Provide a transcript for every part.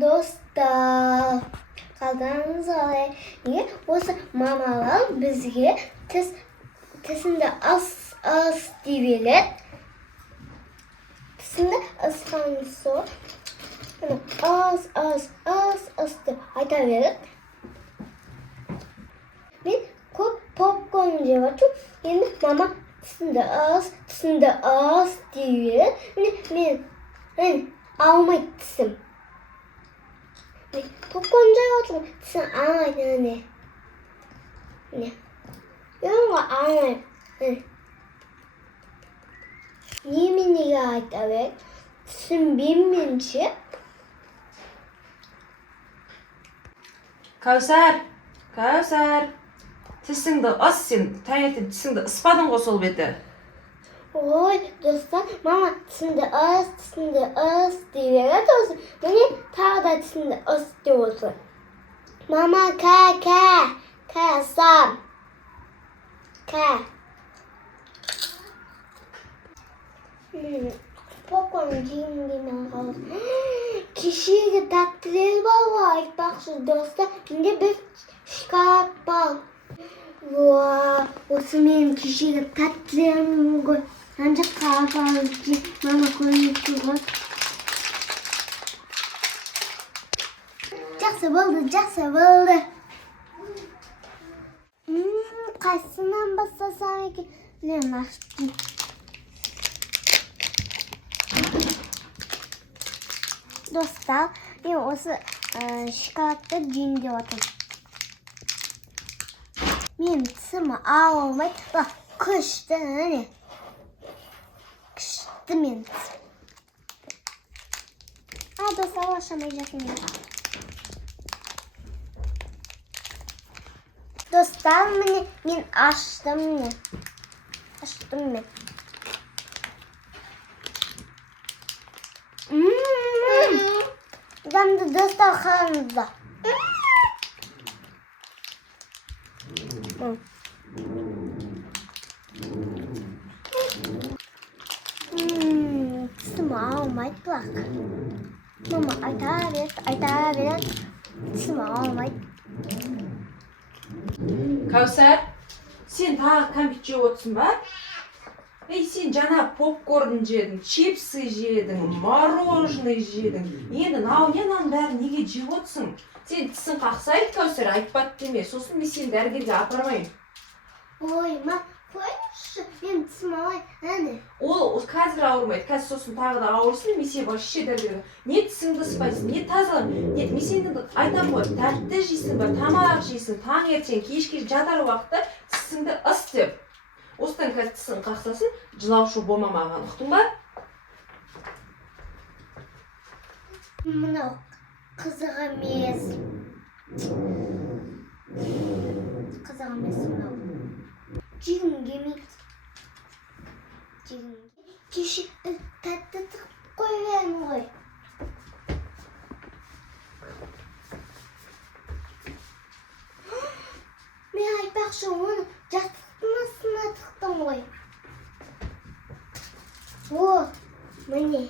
достар. Қалдарыңыз қалай? Неге осы мамалар бізге тісіңді ас деп еледі. Тісіңді ысқан соң ас деп айта береді. Мен көп попкорн жеп жатырмын. Енді мама тісіңді ас деп еледі. Мен алмайды тісім. попкорн жеп жатырмын. Тісім алмайды. 영어가 алмайды. Неменеге айта береді? Түсінбеймін ше. Кәусар, тісіңді ыс сен, таңертең тісіңді ыспадың ғой сол беті. Ой, достар, мама тісіңді ыс деп береді осы. Міне тағы да тісіңді ыс деп отыр. Мама, сам. Попкорн жеймін қалды. Кешегі тәттілер бар ғой, айтпақшы достар. Менде бір шоколад бар. Осы менің кешегі тәттілерім ғой. Анша қапалып жеп, мама көрмеп тұрған. Жақсы болды. Қайсынан бастасам екен? Білем, аштым. Достар, мен осы шоколадты жейін деп отырмын. Мен тісімі алмайды. Бақ, күшті, әне. Күшті мен тісім. Достар, ашамай жатырмын мен. Достар, мен аштым мен. Дамды достар қараңызда. Тісім алмайды бұлақ. Мама айта береді. Тісім алмайды. Кәусар, сен тағы кәмпит жеп отырсың ба? Сен жаңа попкорн жедің, чипсы жедің, мороженое жедің. Енді науның бәрін неге жеп отырсың? Сен тісің қақсайды, Кәусар, айтпады деме. Сосын мен сені дәрігерге апармайын. Ой, ма, қойшы, мен тісім алайын, әне. Ол қазір ауырмайды. Қазір сосын тағы да ауырсын, мен сені вообще дәрігерге. Не тісіңді ыспайсың, не тазалап. Мен сені айтамын ғой, тәтті жейсің ба, тамақ жейсің, таңертең, кешке жатар уақытта тісіңді ыс деп. Осыдан қазір тісің қақсасын, жылаушы болмамаған, ұқтың ба? Мынау қызық емес мынау. Жегім келмейді. Кеше тәтті тығып қойған ғой. Мен айтпақшы, оны жастықтың астына тықтым ғой. Міне.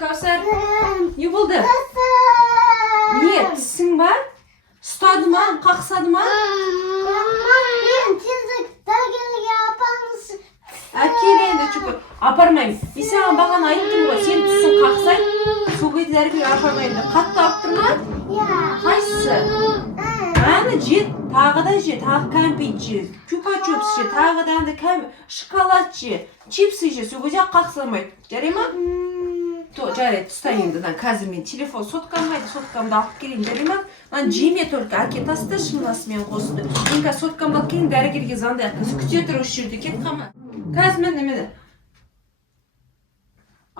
Кәусар, не болды? Не, тісің ба? Ұстады ма? Қақсады ма? Мен тезірек дәрігерге апарыңыз. Әкел енді чүкір. Апармайым. Мен саған бағана айттым ғой, сен тісің қақсайды. Сол кезде дәрігерге апармайым деп. Қатты алып тұр ма? Қайсысы? Әні жет, тағы да же, тағы кәмпит же, чупа-чупс же, тағы да шоколад же, чипсы же, сол кезде қақсамайды. Жарай ма? Жарайды, ұста енді, қазір мен телефон соткамды алып келейін, жарай ма? Жеме только, әке таста шымласымен қосынды. Мен қазір соткамды алып келейін, дәрігерге звондай, күте тұр осы жерде, кет қама. Қазір мені.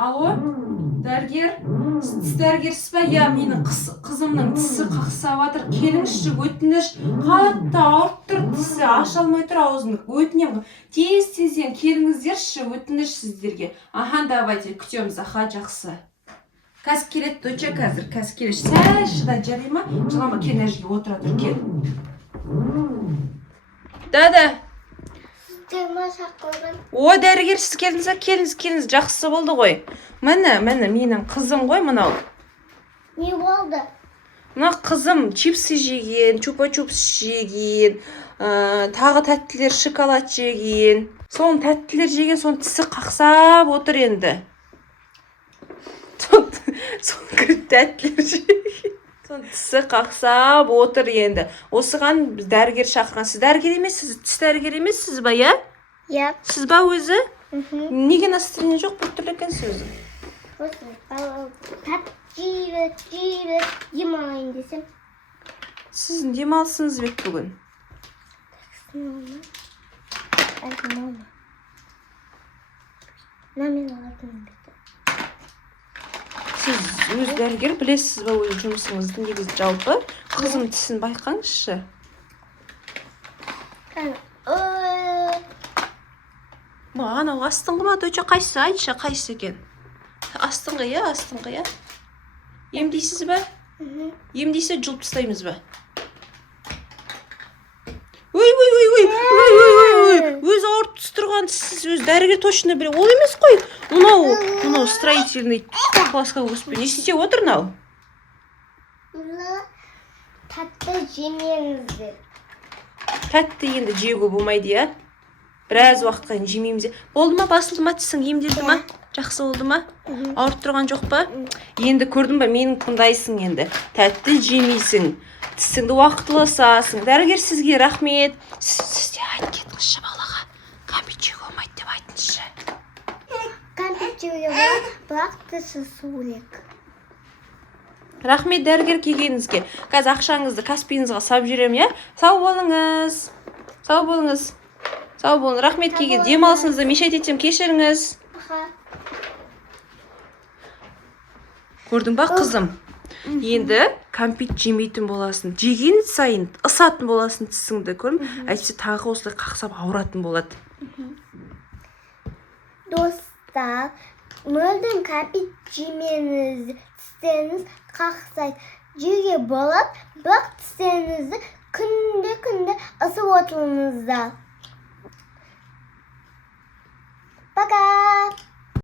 Алло, дәрігер, тіс дәрігерсіз бе? Иә, менің қызымның тісі қақсап жатыр. Келіңізші, өтініш. Қатты ауырып тұр тісі, аша алмай тұр аузын. Өтінемін. Тез-тезден келіңіздерші, өтініш сіздерге. Аха, давайте, күтеміз. Аха, жақсы. Қазір келеді, доча, қазір келеді. Сәл шыда, жарай ма? Жылама, кел мына жерге отыра тұр, кел. Да. О, дәрігер, сіз келіңіз, жақсы болды ғой. Міне, менің қызым ғой мынау. Не болды? Мына қызым чипсы жеген, чупа-чупс жеген, тағы тәттілер шоколад жеген. Соның тәттілер жеген, соның тісі қақсап отыр енді. Соның тәттілер жеген. Соның тісі қақсап отыр енді. Осыған біз дәрігер шақырған. Сіз дәрігер емессіз, тіс дәрігер емессіз ба, иә? Иә. Сіз ба өзі? Неге настроение жоқ, бір түрлі екенсіз өзі? Жиі демалайын десем. Сіздің демалысыңыз бек бүгін. Сіз өз дәрігер білесіз ба өз жұмысыңызды негізі жалпы? Қызым тісін байқаңызшы. Анау астыңғы ма, доча, қайсы? Айтшы, қайсы екен? Астыңғы, иә? Емдейсіз ба? Емдейсе жұлып тастаймыз ба? Ой, өз ауырып тұстырған сіз өз дәрігер точно біле. Ол емес қой. Мынау строительный классқа өспен. Не істеп отыр мынау? Тәтті жемеңіздер. Тәтті енді жеуге болмайды, иә? Біраз уақытқа жемейміз. Болды ма, басылды ма, тісің емделді ма? Жақсы болды ма? Ауырып тұрған жоқ па? Енді көрдің ба, менің тыңдайсың енді. Тәтті жемейсің. Тісіңді уақытылы ысасың. Дәрігер, сізге рахмет. Сіз де айт кетіңізші балаға. Кәмпит жеуге болмайды деп айтыңызшы. Кәмпит жеуге болады, бірақ тісі суырек. Рахмет дәрігер келгеніңізге. Қазір ақшаңызды Каспиіңізге салып жіберемін, иә? Сау болыңыз. Сау болың. Рахмет келген. Демалысыңызды мешайт етсем кешіріңіз. Көрдің ба, қызым? Енді кәмпит жемейтін боласың. Жеген сайын ысатын боласың тісіңді, көрдің? Әйтпесе тағы осылай қақсап ауыратын болады. Достар, мүлдем кәмпит жемеңіз, тістеріңіз қақсайды. Жеуге болады, бірақ тістеріңізді күнде ысып отырыңыздар. Пока!